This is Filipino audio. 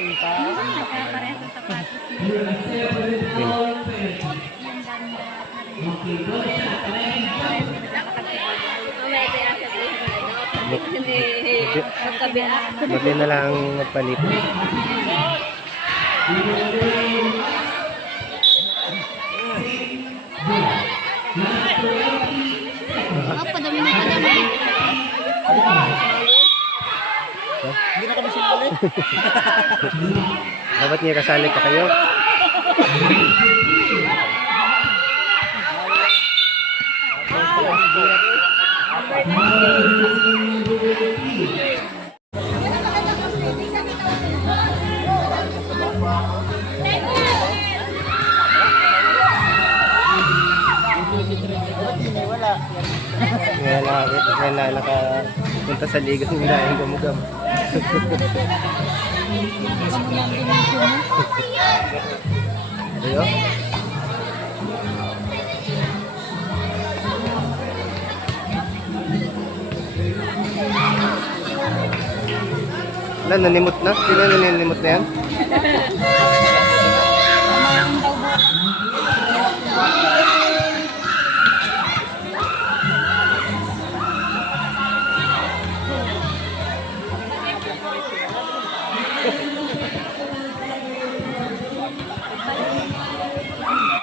Nagkakapares sa sapatos niya. Yung ganda. Madali na lang magpalit. Padami na padami. Hindi na kami sinali. Dapat niya kasali pa kayo. Wala nakapunta sa liga ng dahil gumugam. Ayo. Wala, nanimot na? Sino nanimot na yan?